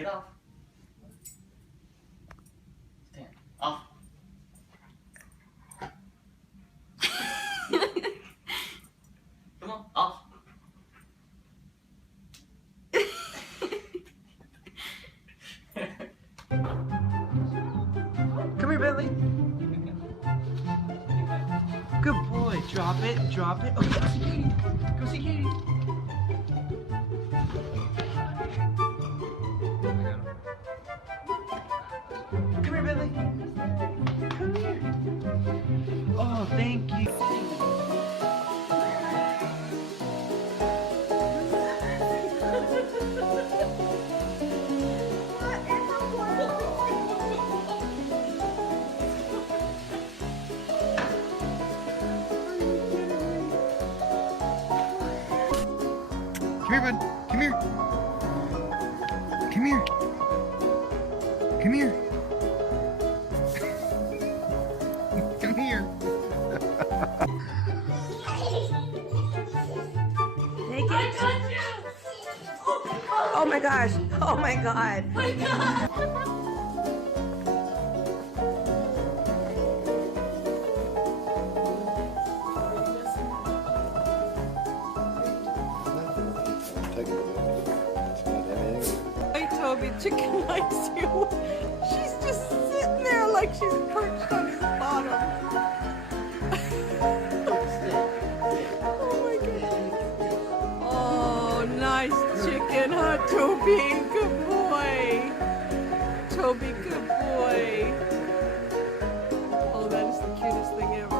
Get off. Stand. Off. Come on, off. Come here, Bentley. Good boy. Drop it, drop it. Oh, go see Katie. Go see Katie. Come here, Bentley. Come here. Oh, thank you. Come here, bud. Come here. Come here. Come here. Come here. Take it. Oh my gosh. Oh my god. Hey Toby, chicken likes you. She's just sitting there like she's perched on his bottom. Oh my goodness. Oh, nice chicken, huh, Toby? Good boy. Toby, good boy. Oh, that is the cutest thing ever.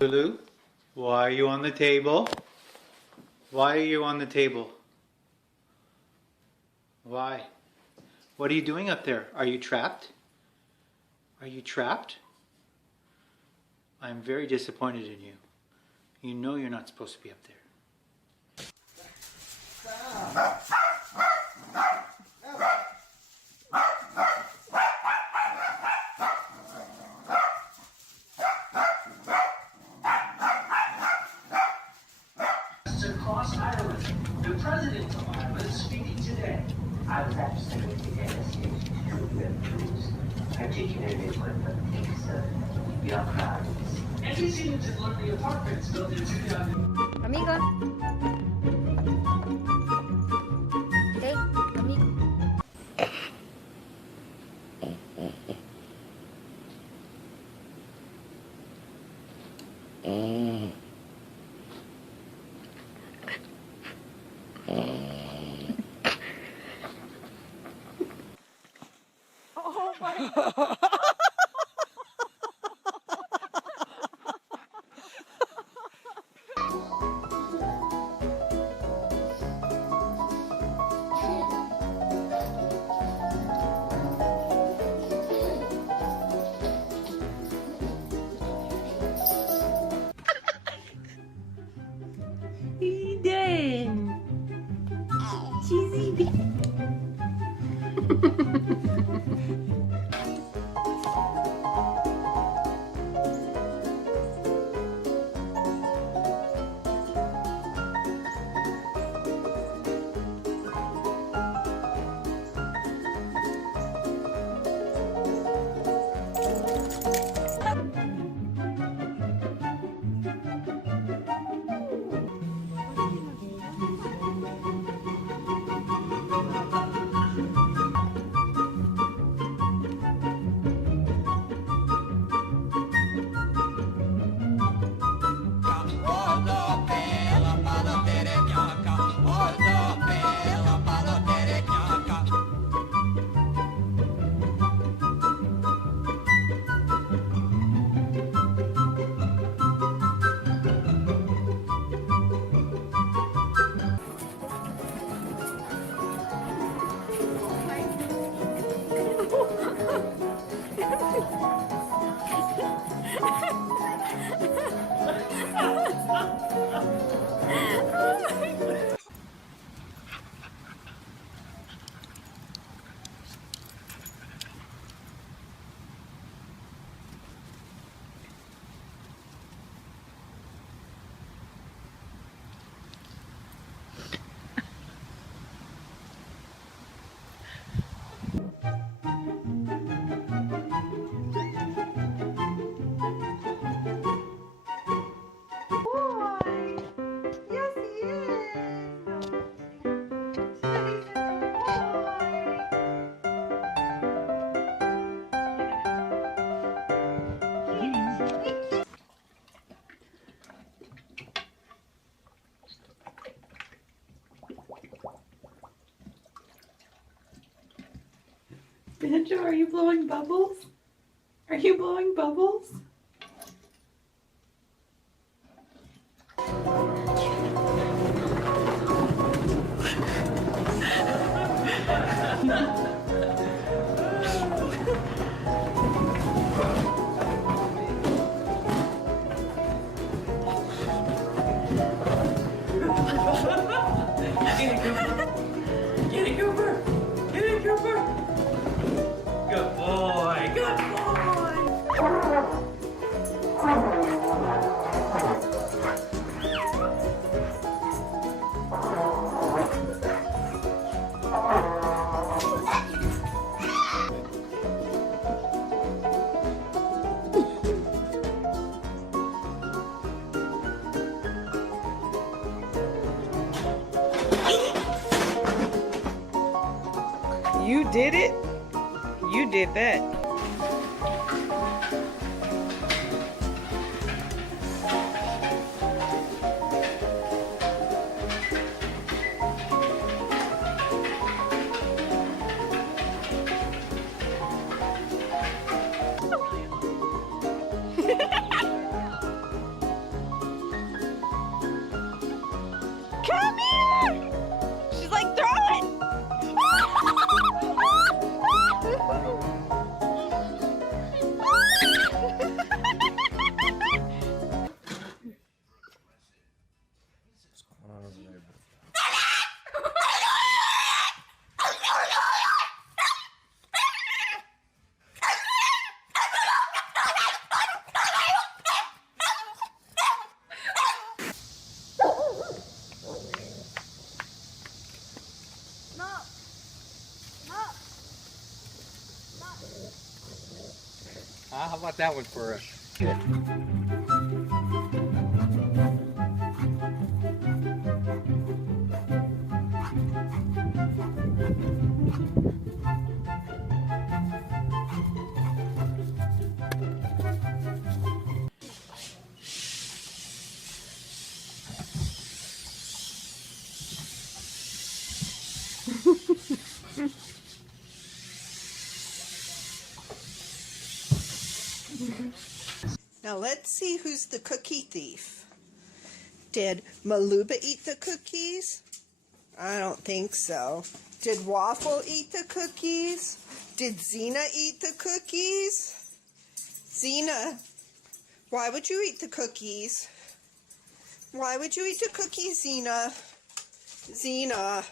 Lulu, why are you on the table? Why are you on the table? Why? What are you doing up there? Are you trapped? Are you trapped? I'm very disappointed in you. You know you're not supposed to be up there. Across Ireland, the president of Ireland is speaking today. I was absolutely devastated to the news, particularly when the things your crowds. NBC News has learned the apartments built in 2000. Amigo. Hey, amigo. Oh my god. Eden. Cheesy. Banjo, are you blowing bubbles? Are you blowing bubbles? Get it, Cooper. Get it, Cooper. Get it, Cooper. Good boy. Good boy. You did it? You did that. Come here! She's like, throw it! How about that one for us? Now let's see who's the cookie thief. Did Maluba eat the cookies? I don't think so. Did Waffle eat the cookies? Did Xena eat the cookies? Xena, why would you eat the cookies? Why would you eat the cookies, Xena? Xena.